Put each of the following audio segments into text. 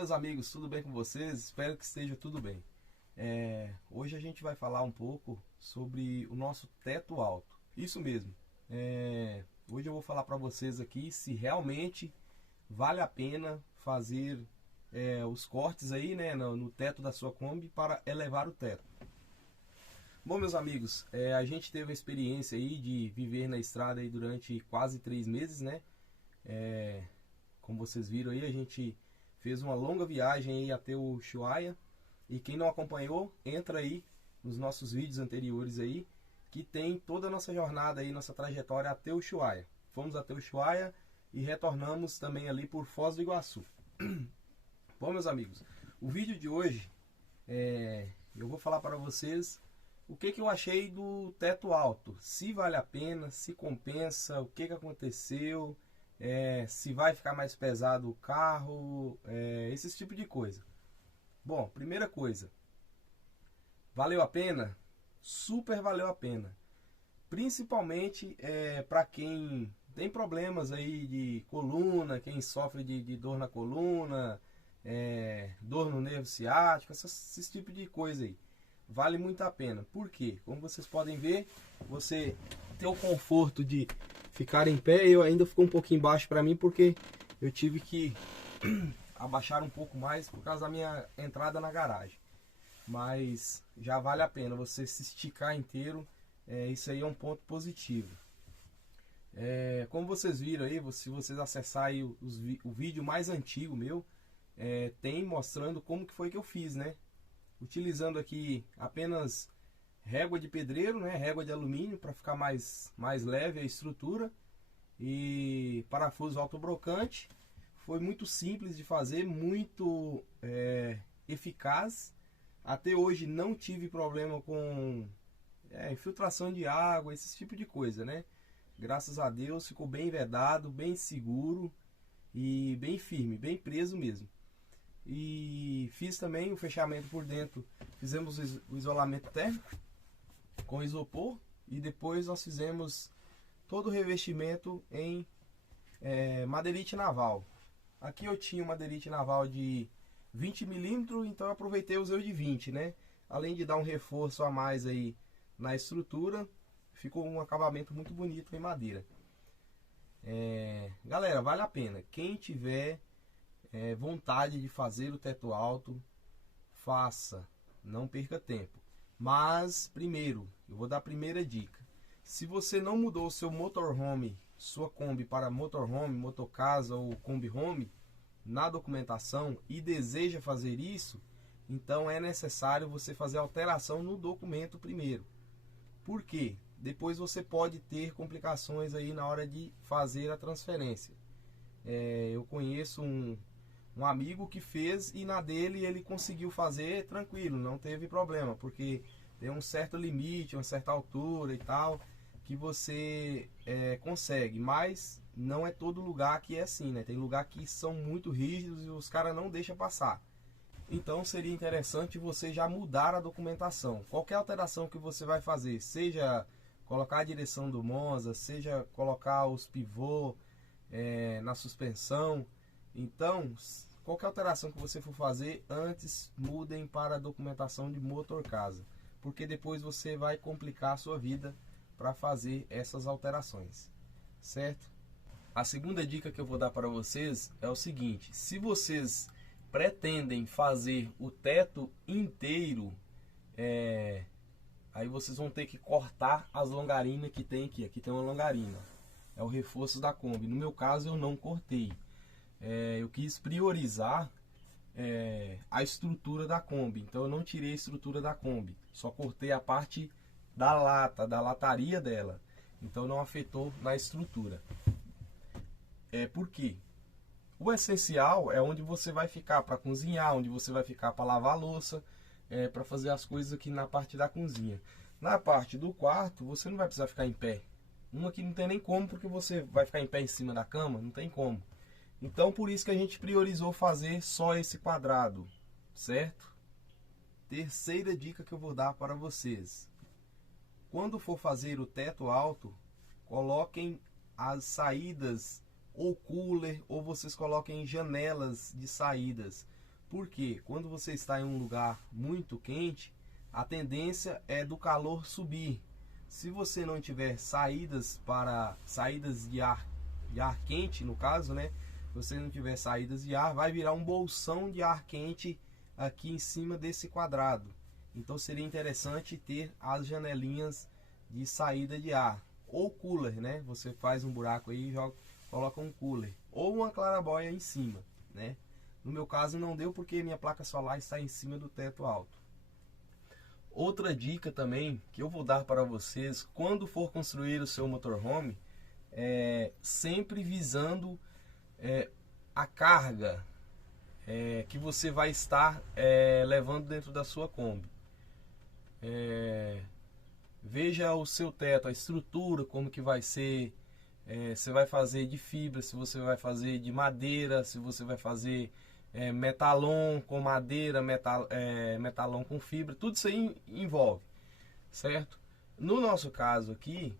Meus amigos, tudo bem com vocês? Espero que esteja tudo bem. Hoje a gente vai falar um pouco sobre o nosso teto alto. Isso mesmo. Hoje eu vou falar para vocês aqui se realmente vale a pena fazer os cortes aí, né, no teto da sua Kombi para elevar o teto. Bom, meus amigos, a gente teve a experiência aí de viver na estrada aí durante quase 3 meses, né? Como vocês viram aí, a gente fez uma longa viagem aí até o Ushuaia. E quem não acompanhou, entra aí nos nossos vídeos anteriores aí, que tem toda a nossa jornada aí, nossa trajetória até o Ushuaia. Fomos até o Ushuaia e retornamos também ali por Foz do Iguaçu. Bom, meus amigos, o vídeo de hoje, eu vou falar para vocês o que eu achei do teto alto. Se vale a pena, se compensa, o que aconteceu, se vai ficar mais pesado o carro, esse tipo de coisa. Bom, primeira coisa, valeu a pena? Super valeu a pena. Principalmente para quem tem problemas aí de coluna, quem sofre de dor na coluna, dor no nervo ciático, esse tipo de coisa aí. Vale muito a pena. Por quê? Como vocês podem ver, você tem o conforto de ficar em pé. Eu ainda ficou um pouquinho baixo para mim porque eu tive que abaixar um pouco mais por causa da minha entrada na garagem. Mas já vale a pena você se esticar inteiro. Isso aí é um ponto positivo. Como vocês viram aí, se vocês acessarem o vídeo mais antigo meu, tem mostrando como que foi que eu fiz, né? Utilizando aqui apenas régua de pedreiro, né? Régua de alumínio para ficar mais leve a estrutura, e parafuso autobrocante. Foi muito simples de fazer, muito eficaz. Até hoje não tive problema com infiltração de água, esse tipo de coisa, né? Graças a Deus ficou bem vedado, bem seguro e bem firme, bem preso mesmo. E fiz também o fechamento por dentro. Fizemos o isolamento térmico com isopor e depois nós fizemos todo o revestimento em madeirite naval. Aqui eu tinha uma madeirite naval de 20 milímetros, então eu aproveitei e usei o de 20, né? Além de dar um reforço a mais aí na estrutura, ficou um acabamento muito bonito em madeira. Galera, vale a pena. Quem tiver vontade de fazer o teto alto, faça, não perca tempo. Mas primeiro, eu vou dar a primeira dica. Se você não mudou o seu motorhome, sua Kombi para motorhome, motocasa ou Kombi Home na documentação e deseja fazer isso, então é necessário você fazer alteração no documento primeiro. Por quê? Depois você pode ter complicações aí na hora de fazer a transferência. Eu conheço um amigo que fez e na dele ele conseguiu fazer tranquilo, não teve problema, porque tem um certo limite, uma certa altura e tal, que você consegue, mas não é todo lugar que é assim, né? Tem lugar que são muito rígidos e os caras não deixam passar. Então seria interessante você já mudar a documentação. Qualquer alteração que você vai fazer, seja colocar a direção do Monza, seja colocar os pivô na suspensão, então qualquer alteração que você for fazer, antes mudem para a documentação de motor casa, porque depois você vai complicar a sua vida para fazer essas alterações, certo? A segunda dica que eu vou dar para vocês é o seguinte: se vocês pretendem fazer o teto inteiro, aí vocês vão ter que cortar as longarinas que tem aqui. Aqui tem uma longarina, é o reforço da Kombi. No meu caso eu não cortei. Eu quis priorizar a estrutura da Kombi, então eu não tirei a estrutura da Kombi, só cortei a parte da lata, da lataria dela, então não afetou na estrutura. Por quê? O essencial é onde você vai ficar para cozinhar, onde você vai ficar para lavar a louça, para fazer as coisas aqui na parte da cozinha. Na parte do quarto você não vai precisar ficar em pé. Aqui não tem nem como, porque você vai ficar em pé em cima da cama, não tem como. Então por isso que a gente priorizou fazer só esse quadrado, certo? Terceira dica que eu vou dar para vocês: quando for fazer o teto alto, coloquem as saídas ou cooler, ou vocês coloquem janelas de saídas. Porque quando você está em um lugar muito quente, a tendência é do calor subir. Se você não tiver saídas de ar quente, no caso, né? Se você não tiver saídas de ar, vai virar um bolsão de ar quente aqui em cima desse quadrado. Então seria interessante ter as janelinhas de saída de ar ou cooler, né? Você faz um buraco aí e coloca um cooler ou uma claraboia em cima, né? No meu caso não deu porque minha placa solar está em cima do teto alto. Outra dica também que eu vou dar para vocês quando for construir o seu motorhome é sempre visando a carga que você vai estar levando dentro da sua Kombi. Veja o seu teto, a estrutura, como que vai ser. Você vai fazer de fibra, se você vai fazer de madeira, se você vai fazer metalon com madeira, metalon com fibra, tudo isso aí envolve, certo? No nosso caso aqui,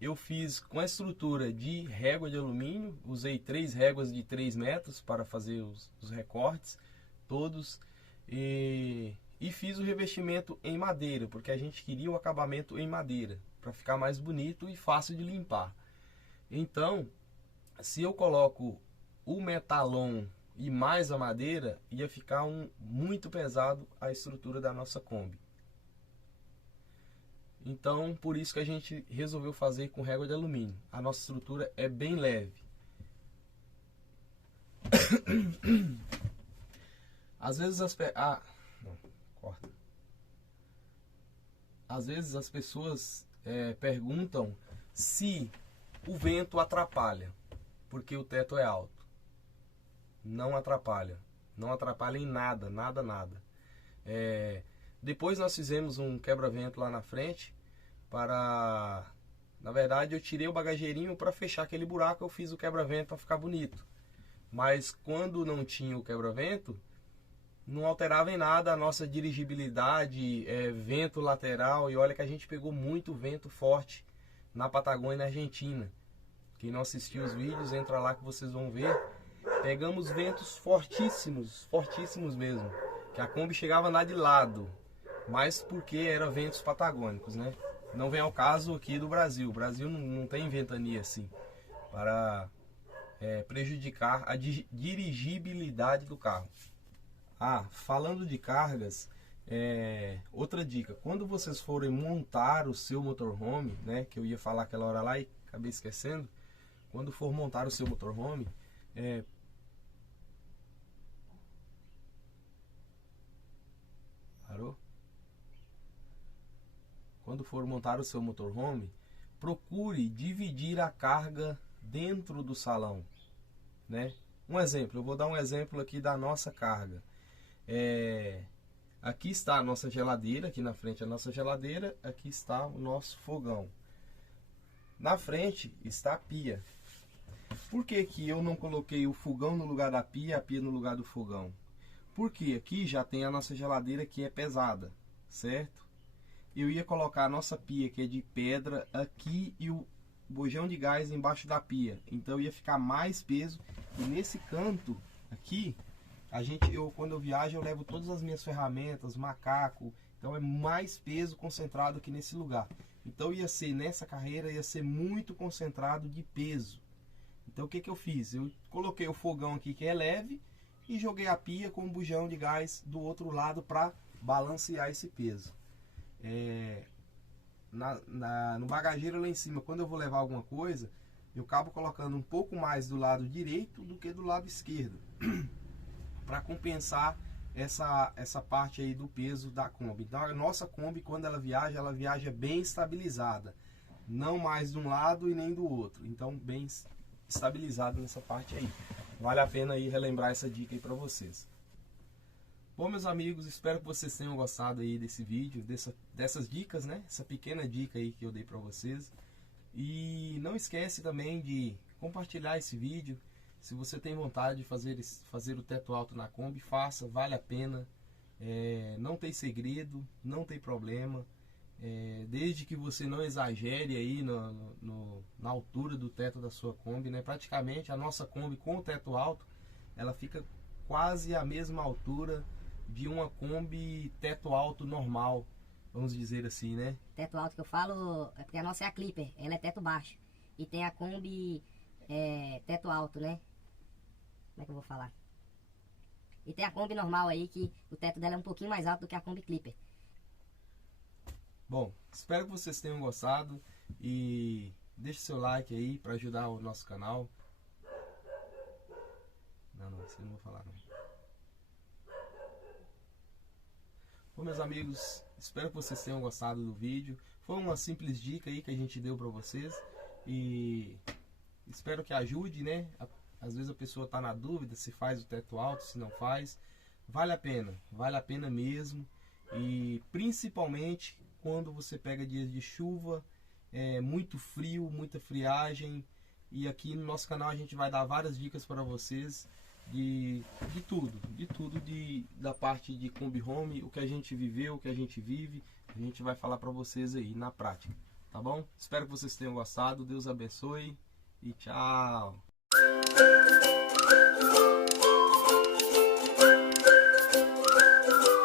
eu fiz com a estrutura de régua de alumínio, usei 3 réguas de 3 metros para fazer os recortes todos e fiz o revestimento em madeira, porque a gente queria o acabamento em madeira, para ficar mais bonito e fácil de limpar. Então, se eu coloco o metalon e mais a madeira, ia ficar muito pesado a estrutura da nossa Kombi. Então, por isso que a gente resolveu fazer com régua de alumínio. A nossa estrutura é bem leve. Às vezes Às vezes as pessoas perguntam se o vento atrapalha, porque o teto é alto. Não atrapalha. Não atrapalha em nada, nada, nada. Depois nós fizemos um quebra-vento lá na frente na verdade eu tirei o bagageirinho para fechar aquele buraco, eu fiz o quebra-vento para ficar bonito. Mas quando não tinha o quebra-vento, não alterava em nada a nossa dirigibilidade, vento lateral, e olha que a gente pegou muito vento forte na Patagônia, na Argentina. Quem não assistiu os vídeos, entra lá que vocês vão ver. Pegamos ventos fortíssimos, fortíssimos mesmo, que a Kombi chegava a andar de lado, mas porque eram ventos patagônicos, né? Não vem ao caso aqui do Brasil. O Brasil não tem ventania assim para prejudicar a dirigibilidade do carro. Falando de cargas, outra dica: quando vocês forem montar o seu motorhome, né, que eu ia falar aquela hora lá e acabei esquecendo, quando for montar o seu motorhome, parou? Quando for montar o seu motorhome, procure dividir a carga dentro do salão, né? Um exemplo, eu vou dar um exemplo aqui da nossa carga. Aqui está a nossa geladeira, aqui na frente a nossa geladeira, aqui está o nosso fogão. Na frente está a pia. Por que que eu não coloquei o fogão no lugar da pia, a pia no lugar do fogão? Porque aqui já tem a nossa geladeira que é pesada, certo? Eu ia colocar a nossa pia, que é de pedra, aqui e o bujão de gás embaixo da pia. Então ia ficar mais peso. E nesse canto aqui, quando eu viajo, eu levo todas as minhas ferramentas, macaco. Então é mais peso concentrado aqui nesse lugar. Então ia ser, nessa carreira, ia ser muito concentrado de peso. Então o que que eu fiz? Eu coloquei o fogão aqui que é leve e joguei a pia com o bujão de gás do outro lado para balancear esse peso. No bagageiro lá em cima, quando eu vou levar alguma coisa, eu acabo colocando um pouco mais do lado direito do que do lado esquerdo, para compensar essa parte aí do peso da Kombi. Então a nossa Kombi, quando ela viaja bem estabilizada, não mais de um lado e nem do outro, então bem estabilizado nessa parte aí. Vale a pena aí relembrar essa dica aí para vocês. Bom, meus amigos, espero que vocês tenham gostado aí desse vídeo, dessas dicas, né? Essa pequena dica aí que eu dei para vocês. E não esquece também de compartilhar esse vídeo. Se você tem vontade de fazer o teto alto na Kombi, faça, vale a pena. Não tem segredo, não tem problema. Desde que você não exagere aí na altura do teto da sua Kombi, né? Praticamente a nossa Kombi com o teto alto, ela fica quase a mesma altura de uma Kombi teto alto normal, vamos dizer assim, né? Teto alto que eu falo é porque a nossa é a Clipper, ela é teto baixo. E tem a Kombi teto alto, né? Como é que eu vou falar? E tem a Kombi normal aí, que o teto dela é um pouquinho mais alto do que a Kombi Clipper. Bom, espero que vocês tenham gostado e deixe seu like aí para ajudar o nosso canal. Não, isso eu não vou falar não. Bom, meus amigos, espero que vocês tenham gostado do vídeo. Foi uma simples dica aí que a gente deu para vocês e espero que ajude, né? Às vezes a pessoa está na dúvida se faz o teto alto, se não faz. Vale a pena mesmo. E principalmente quando você pega dias de chuva, muito frio, muita friagem. E aqui no nosso canal a gente vai dar várias dicas para vocês de tudo da parte de Kombi Home, o que a gente viveu, o que a gente vive, a gente vai falar para vocês aí na prática, tá bom? Espero que vocês tenham gostado, Deus abençoe e tchau!